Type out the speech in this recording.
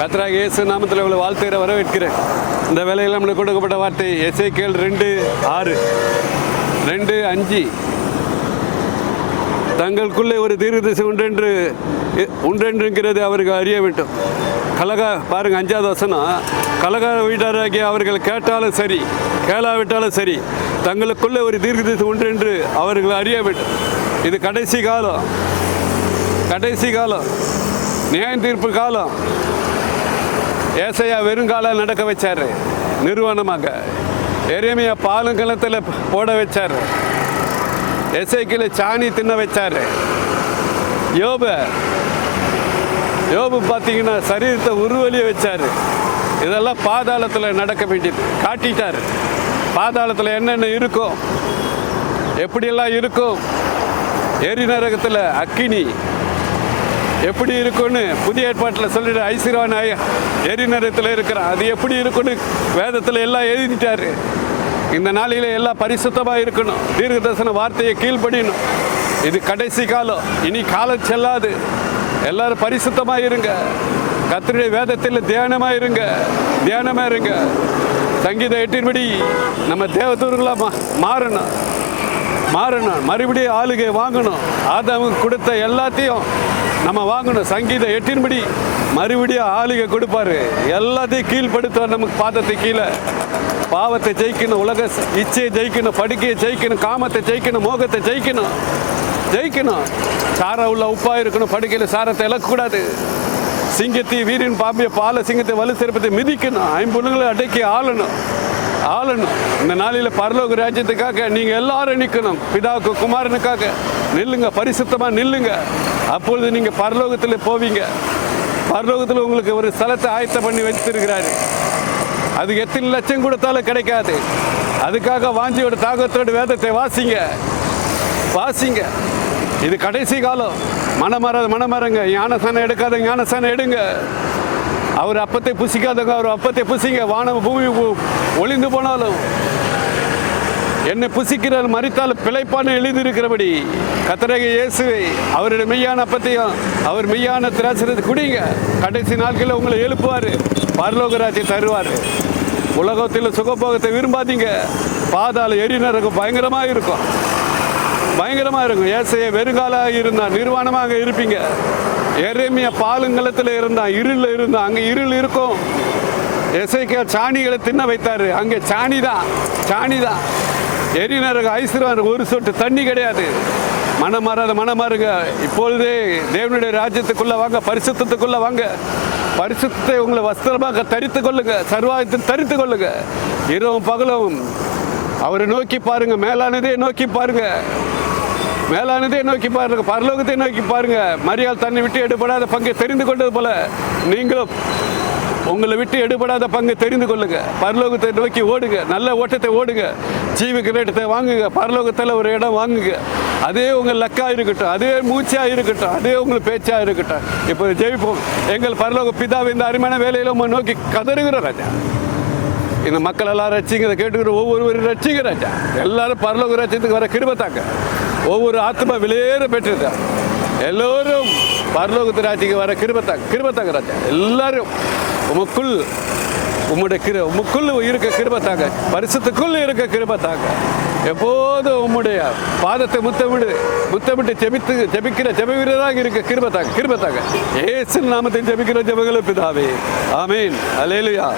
கர்த்தராகிய இயேசு நாமத்தில் உங்களை வாழ்த்துகிற வரவேற்கிறேன். இந்த வேளையில் நம்மளுக்கு கொடுக்கப்பட்ட வார்த்தை எசேக்கியேல் 2:6 2:5. தங்களுக்குள்ளே ஒரு தீர்க்கதரிசி உண்டென்றுங்கிறது அவர்கள் அறிய வேண்டும். பாருங்க 5வது வசனம், கலக வீட்டாராகிய அவர்கள் கேட்டாலும் சரி கேளாவிட்டாலும் சரி, தங்களுக்குள்ளே ஒரு தீர்க்கதரிசி உண்டென்று அவர்கள் அறிய வேண்டும். இது கடைசி காலம், நியாய தீர்ப்பு காலம். ஏசாயா வெறுங்காலம் நடக்க வச்சாரு நிர்வாணமாக. எரேமியா பாலுங்கலத்தில் போட வச்சாரு. எசேக்கியேலை சாணி தின்ன வச்சாரு. யோபு பார்த்தீங்கன்னா சரீரத்தை உருவலிய வச்சாரு. இதெல்லாம் பாதாளத்தில் நடக்க வேண்டியது. காட்டிட்டாரு பாதாளத்தில் என்னென்ன இருக்கும், எப்படியெல்லாம் இருக்கும். எரி நரகத்தில் அக்கினி எப்படி இருக்குன்னு புதிய ஏற்பாட்டில் சொல்லிட்டு ஐஸ்வர்யவான் எரி நரகத்தில் இருக்கிறான். அது எப்படி இருக்குன்னு வேதத்தில் எல்லாம் எழுதிட்டாரு. இந்த நாளில் எல்லாம் பரிசுத்தமாக இருக்கணும். தீர்க்க தரிசன வார்த்தையை கீழ்ப்படியணும். இது கடைசி காலம், இனி காலம் செல்லாது. எல்லாரும் பரிசுத்தமாக இருங்க. கர்த்தருடைய வேதத்தில் தியானமாக இருங்க. சங்கீதம் 8 நம்ம தேவதூர்களாக மாறணும். மறுபடியும் ஆளுகை வாங்கணும். ஆதாமுக்கு கொடுத்த எல்லாத்தையும் நம்ம வாங்கணும். சங்கீதம் 8 மறுபடியும் ஆளுகை கொடுப்பாரு. எல்லாத்தையும் கீழ்படுத்துவார். நமக்கு பாதத்தை கீழே. பாவத்தை ஜெயிக்கணும், உலக இச்சையை ஜெயிக்கணும், படுக்கையை ஜெயிக்கணும், காமத்தை ஜெயிக்கணும், மோகத்தை ஜெயிக்கணும். சாரம் உள்ள உப்பா இருக்கணும். படுக்கையில் சாரத்தை இழக்கக்கூடாது. சிங்கத்தை வீரின் பாம்பிய பால சிங்கத்தை வலு சிறப்பத்தை மிதிக்கணும். 5 புலங்களை அடக்கி ஆளணும். இந்த நாளில் பரலோக ராஜ்யத்துக்காக நீங்கள் எல்லாரும் நிற்கணும். பிதாவுக்கு குமாரனுக்காக நில்லுங்க, பரிசுத்தமாக நில்லுங்க. அப்பொழுது நீங்கள் பரலோகத்தில் போவீங்க. பரலோகத்தில் உங்களுக்கு ஒரு ஸ்தலத்தை ஆயத்தம் பண்ணி வச்சிருக்கிறாரு. அதுக்கு எத்தனை லட்சம் கொடுத்தாலும் கிடைக்காது. அதுக்காக வாஞ்சியோட தாகத்தோட வேதத்தை வாசிங்க. இது கடைசி காலம். மனமரங்க. ஞானசானம் எடுக்காத ஞானசானம் எடுங்க. அவர் அப்பத்தை புசிக்காதவங்க அவர் அப்பத்தை புசிங்க. வானம் பூமி ஒளிந்து போனாலும் என்னை புசிக்கிறார், மரித்தாலும் பிழைப்பான எழுதியிருக்கிறபடி கர்த்தராகிய இயேசுவை அவருடைய மெய்யான அப்பத்தையும் அவர் மெய்யான திராட்சரத்தை குடிங்க. கடைசி நாட்களில் உங்களை எழுப்புவார். பரலோக ராஜ்யம் தருவார். உலகத்தில் சுகபோகத்தை விரும்பாதீங்க. பாதாள எரிநரகம் பயங்கரமாக இருக்கும். ஏசாயா வெறுங்காலாக இருந்தான், நிர்வாணமாக இருப்பீங்க. எரேமியா பாலுங்கலத்தில் இருந்தான், இருளில் இருந்தான். அங்கே இருள் இருக்கும். எசேக்கியேல் சாணிகளை தின்ன வைத்தாரு. அங்கே சாணி தான். எரிநரக ஐஸ்வர்யவான் ஒரு சொட்டு தண்ணி கிடையாது. மனமாறுங்க. இப்பொழுதே தேவனுடைய ராஜ்யத்துக்குள்ள வாங்க, பரிசுத்தத்துக்குள்ள வாங்க. பரிசுத்தத்தை உங்களை வஸ்திரமாக தரித்து கொள்ளுங்க, சர்வாயத்தை தரித்து கொள்ளுங்க. இரவும் பகலும் அவரை நோக்கி பாருங்க. மேலானதே நோக்கி பாருங்க. பரலோகத்தை நோக்கி பாருங்க. மரியாள் தன்னை விட்டு எடுபடாத பங்கை தெரிந்து கொண்டது போல நீங்களும் உங்களை விட்டு எடுபடாத பங்கு தெரிந்து கொள்ளுங்க. பரலோகத்தை நோக்கி ஓடுங்க. நல்ல ஓட்டத்தை ஓடுங்க. ஜீவ கிரீடத்தை வாங்குங்க. பரலோகத்தில் ஒரு இடம் வாங்குங்க. அதே உங்கள் லக்காக இருக்கட்டும், அதே மூச்சாக இருக்கட்டும், அதே உங்கள் பேச்சாக இருக்கட்டும். இப்போ ஜெயிப்போம். எங்கள் பரலோக பிதாவை இந்த அருமையான வேலையில் உங்களை நோக்கி கதறுகிற ராஜா. இந்த மக்கள் எல்லாம் ரட்சிங்க. கேட்டுக்கிற ஒவ்வொருவரும் ரட்சிங்க ராஜா. எல்லாரும் பரலோக ராஜ்யத்துக்கு வர கிருபத்தாங்க. ஒவ்வொரு ஆத்மா விலையேற பெற்றுதா. எல்லோரும் பரலோகத்து ராஜ்யத்துக்கு வர கிருபத்தாங்க ராஜா. எல்லாரும் உமக்குள் இருக்க கிருபத்தாங்க. பரிசுத்துக்குள் இருக்க கிருபத்தாங்க. எப்போதும் உம்முடைய பாதத்தை முத்தமிட்டு ஜெபிக்கிற ஜெபவீரராக இருக்க கிருபத்தாங்க. இயேசு நாமத்தில் ஜெபிக்கிற ஜெபங்களும் பிதாவே. ஆமீன். அல்லேலூயா.